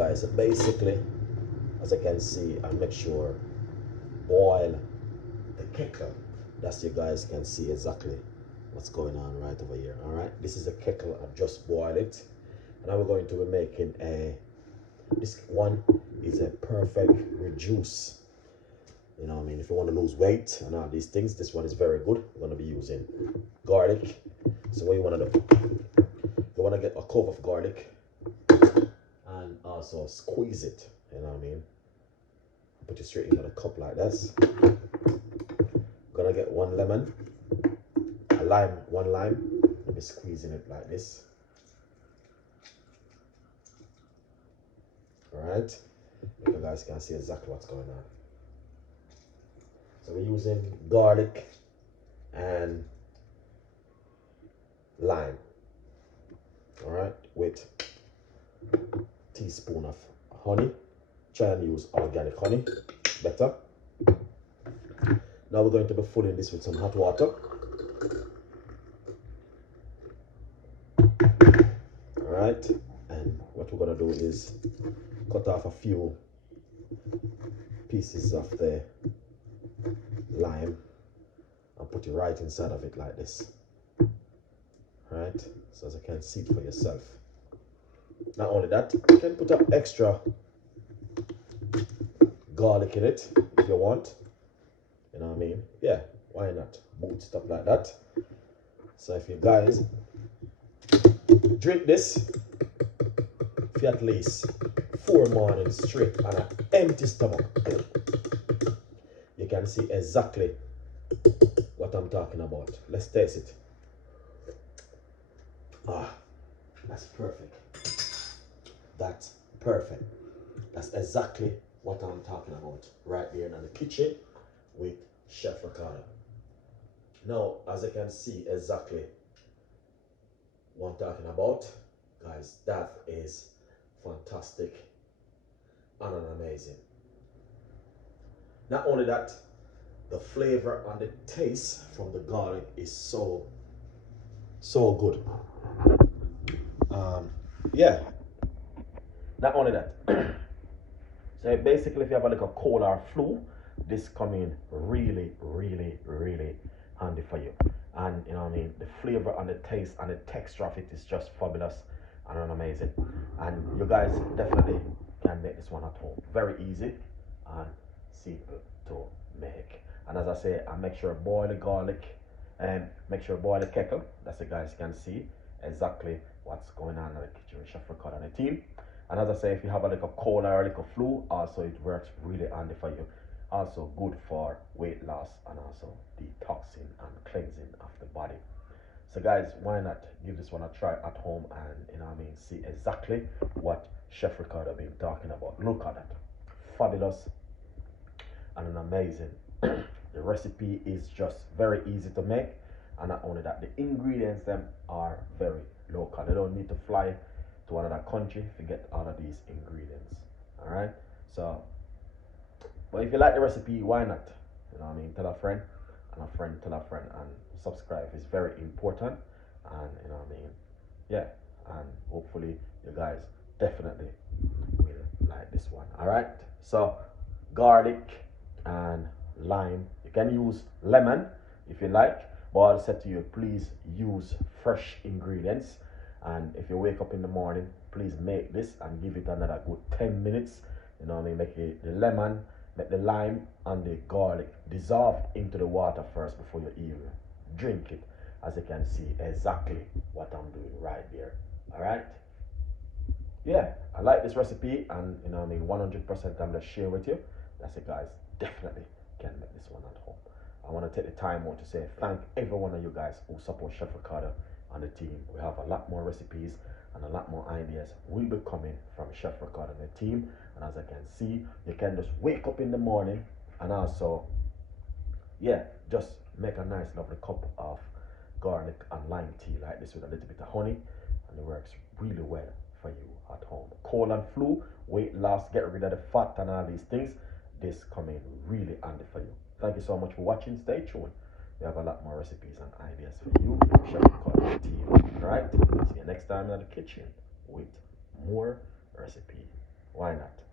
guys, so basically, as I can see, I make sure boil the kettle. That's you guys can see exactly what's going on right over here. All right, this is a kettle. I've just boiled it. Now we're going to be making this one is a perfect reduce. You know what I mean? If you want to lose weight and all these things, this one is very good. We're going to be using garlic. So what you want to do, you want to get a clove of garlic and also squeeze it. You know what I mean? Put it straight into the cup like this. Gonna get one lemon, a lime, one lime. I'll be squeezing it like this. Alright, you guys can see exactly what's going on. So we're using garlic and lime. Alright, with a teaspoon of honey. Try and use organic honey, better. Now we're going to be filling this with some hot water. Alright, and what we're going to do is cut off a few pieces of the lime and put it right inside of it like this. Right, so as you can see it for yourself. Not only that, you can put up extra garlic in it if you want. You know what I mean? Yeah, why not? Boot stuff like that. So if you guys drink this for at least 4 mornings straight on an empty stomach, you can see exactly what I'm talking about. Let's taste it. Ah, that's perfect. That's perfect. That's exactly what I'm talking about right there in the kitchen with Chef Ricardo. Now, as you can see exactly what I'm talking about, guys, that is fantastic and amazing. Not only that, the flavor and the taste from the garlic is so good. Yeah, not only that. So basically, if you have a little cold or flu, this come in really handy for you. And you know what I mean, the flavor and the taste and the texture of it is just fabulous and amazing. And you guys definitely can make this one at home. Very easy and simple to make. And as I say, I make sure boil the garlic and make sure boil the kettle. That's you guys can see exactly what's going on in the kitchen with Chef Ricardo and the team. And as I say, if you have a little cold or a little flu, also it works really handy for you. Also good for weight loss and also detoxing and cleansing of the body. So guys, why not give this one a try at home and you know what I mean, see exactly what Chef Ricardo been talking about. Look at that. Fabulous and an amazing. The recipe is just very easy to make, and not only that, the ingredients them are very local. They don't need to fly to another country to get all of these ingredients. All right, so but if you like the recipe, why not, you know what I mean, tell a friend and a friend tell a friend, and subscribe is very important. And you know what I mean, yeah, and hopefully you guys definitely will like this one. All right, so garlic and lime. You can use lemon if you like, but I'll say to you, please use fresh ingredients. And if you wake up in the morning, please make this and give it another good 10 minutes. You know what I mean? Make the lemon, make the lime and the garlic dissolve into the water first before you even drink it. As you can see exactly what I'm doing right there. All right. Yeah, I like this recipe, and you know what I mean, 100% I'm gonna share with you. That's it, guys. Definitely can make this one at home. I want to take the time out to say thank every one of you guys who support Chef Ricardo and the team. We have a lot more recipes and a lot more ideas will be coming from Chef Ricardo and the team. And as I can see, you can just wake up in the morning and also, yeah, just make a nice lovely cup of garlic and lime tea like this with a little bit of honey, and it works really well for you at home. Cold and flu, weight loss, get rid of the fat and all these things, this coming really handy for you. Thank you so much for watching. Stay tuned. We have a lot more recipes and ideas for you, Chef Ricardo team. Alright, see you next time in the kitchen with more recipe. Why not?